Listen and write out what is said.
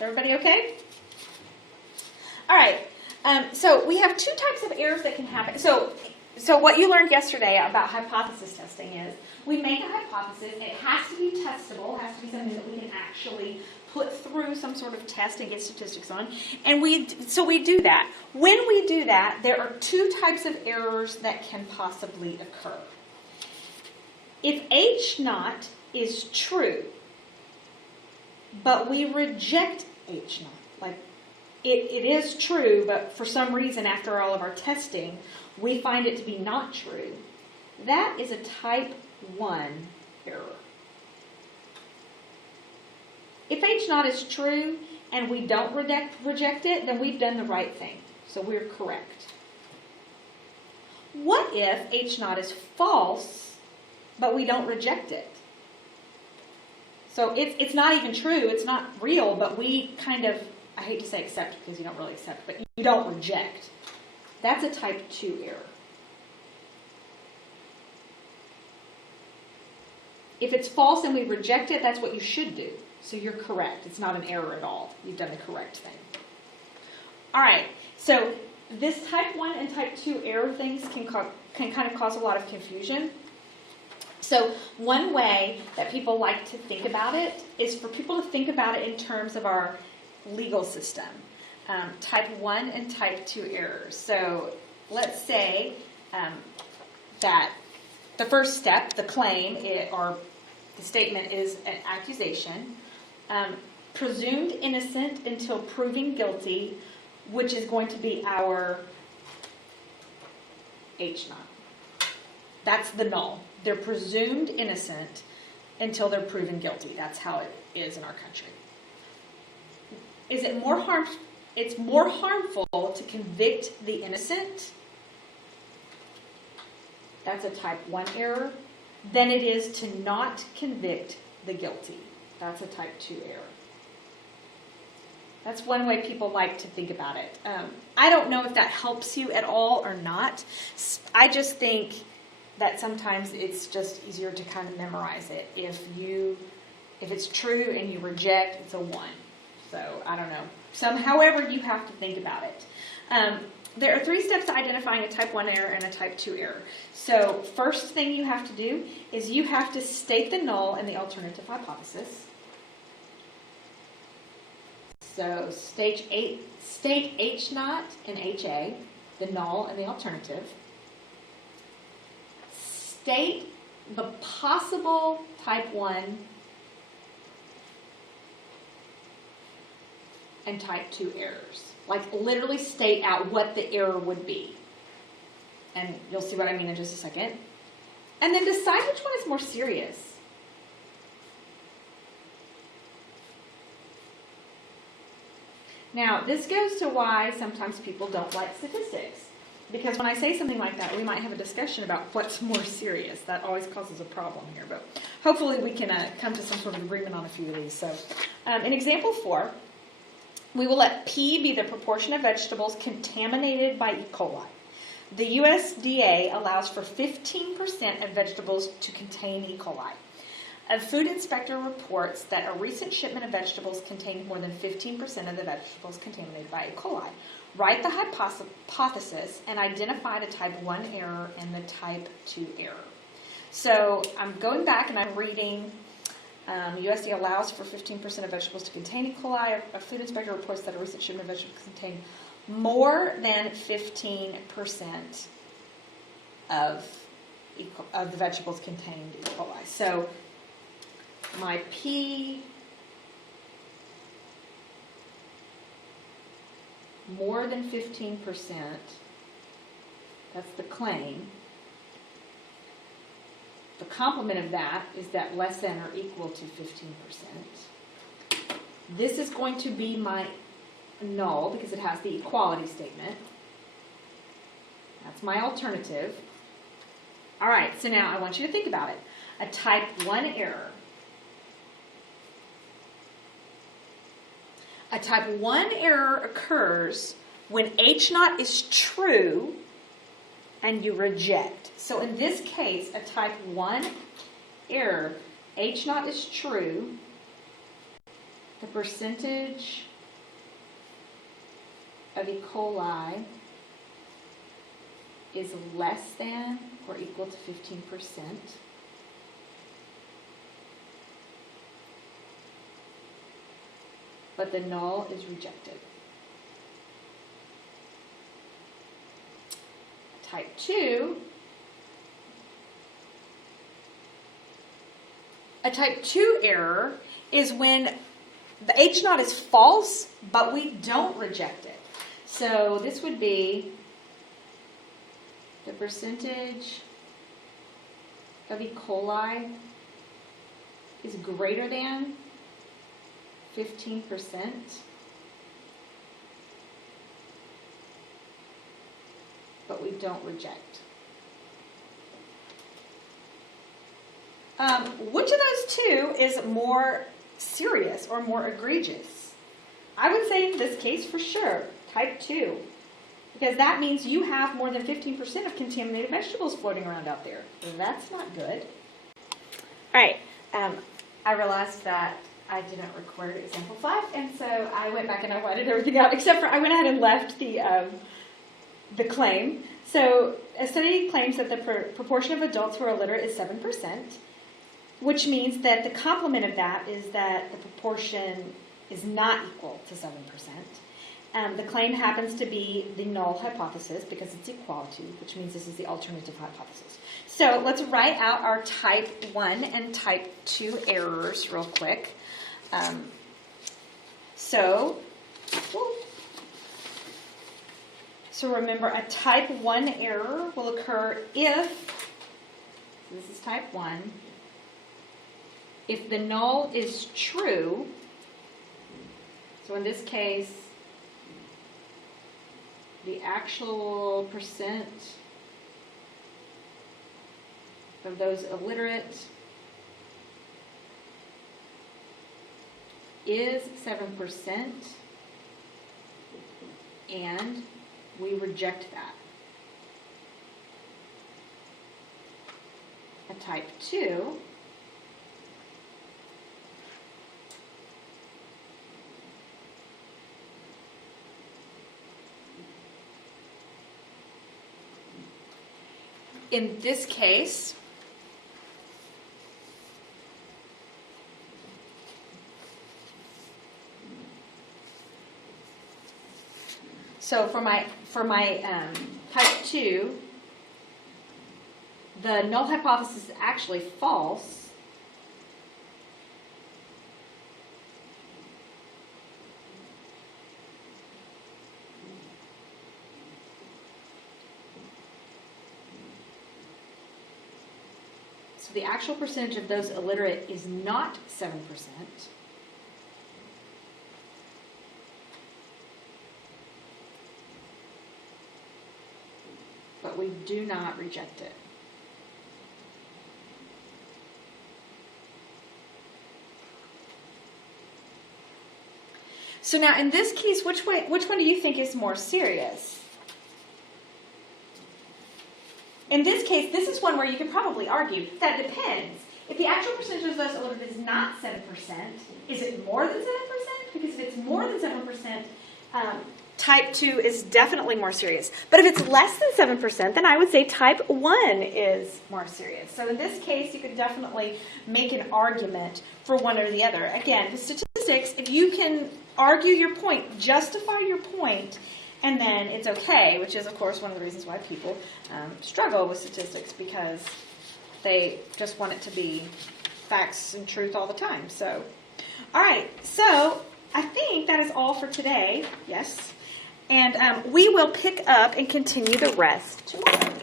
Is everybody okay? All right. So we have two types of errors that can happen. So what you learned yesterday about hypothesis testing is we make a hypothesis. It has to be testable. It has to be something that we can actually put through some sort of test and get statistics on. And we do that. When we do that, there are two types of errors that can possibly occur. If H naught is true, but we reject H naught, like it is true, but for some reason after all of our testing, we find it to be not true, that is a type 1 error. If H naught is true and we don't reject it, then we've done the right thing. So we're correct. What if H naught is false, but we don't reject it? So it's not even true, it's not real, but we kind of, I hate to say accept because you don't really accept, but you don't reject. That's a type 2 error. If it's false and we reject it, that's what you should do. So you're correct. It's not an error at all. You've done the correct thing. All right. So this type 1 and type 2 error things can kind of cause a lot of confusion. So one way that people like to think about it is for people to think about it in terms of our legal system. Type 1 and type 2 errors. So let's say that the first step, the claim or the statement is an accusation. Presumed innocent until proven guilty, which is going to be our H naught. That's the null. They're presumed innocent until they're proven guilty. That's how it is in our country. Is it more harmful? It's more harmful to convict the innocent. That's a type 1 error. Than it is to not convict the guilty. That's a type 2 error. That's one way people like to think about it. I don't know if that helps you at all or not. I just think that sometimes it's just easier to kind of memorize it. If it's true and you reject, it's a 1. So I don't know. However you have to think about it. There are 3 steps to identifying a type 1 error and a type 2 error. So first thing you have to do is you have to state the null and the alternative hypothesis. So state H naught and HA, the null and the alternative. State the possible type 1 and type 2 errors. Like literally state out what the error would be. And you'll see what I mean in just a second. And then decide which one is more serious. Now, this goes to why sometimes people don't like statistics. Because when I say something like that, we might have a discussion about what's more serious. That always causes a problem here. But hopefully we can come to some sort of agreement on a few of these. So in example 4, we will let P be the proportion of vegetables contaminated by E. coli. The USDA allows for 15% of vegetables to contain E. coli. A food inspector reports that a recent shipment of vegetables contained more than 15% of the vegetables contaminated by E. coli. Write the hypothesis and identify the type 1 error and the type 2 error. So I'm going back and I'm reading USDA allows for 15% of vegetables to contain E. coli. A food inspector reports that a recent shipment of vegetables contained more than 15% of the vegetables contained E. coli. So my P, more than 15%, that's the claim. The complement of that is that less than or equal to 15%. This is going to be my null because it has the equality statement. That's my alternative. All right, so now I want you to think about it. A type 1 error. A type 1 error occurs when H naught is true and you reject. So in this case, a type 1 error, H naught is true, the percentage of E. coli is less than or equal to 15%, but the null is rejected. Type 2, a type 2 error is when the H naught is false, but we don't reject it. So this would be the percentage of E. coli is greater than 15%, but we don't reject. Which of those two is more serious or more egregious? I would say in this case for sure, type 2. Because that means you have more than 15% of contaminated vegetables floating around out there. That's not good. All right. I realized that I didn't record example 5, and so I went back and I whited everything out, except for I went ahead and left the claim. So a study claims that the proportion of adults who are illiterate is 7%, which means that the complement of that is that the proportion is not equal to 7%. The claim happens to be the null hypothesis because it's equality, which means this is the alternative hypothesis. So let's write out our type 1 and type 2 errors real quick. So remember, a type 1 error will occur if, this is type 1, if the null is true. So in this case, the actual percent of those illiterate is 7%, and we reject that. A type 2 in this case, so for my type 2, the null hypothesis is actually false. So the actual percentage of those illiterate is not 7%. But we do not reject it. So now in this case, which one do you think is more serious? In this case, this is one where you can probably argue that depends. If the actual percentage of those illiterate is not 7%, is it more than 7%? Because if it's more than 7%, type 2 is definitely more serious. But if it's less than 7%, then I would say type 1 is more serious. So in this case, you could definitely make an argument for one or the other. Again, with statistics, if you can argue your point, justify your point, and then it's okay, which is, of course, one of the reasons why people struggle with statistics, because they just want it to be facts and truth all the time. So, all right, so I think that is all for today. Yes. And we will pick up and continue the rest tomorrow.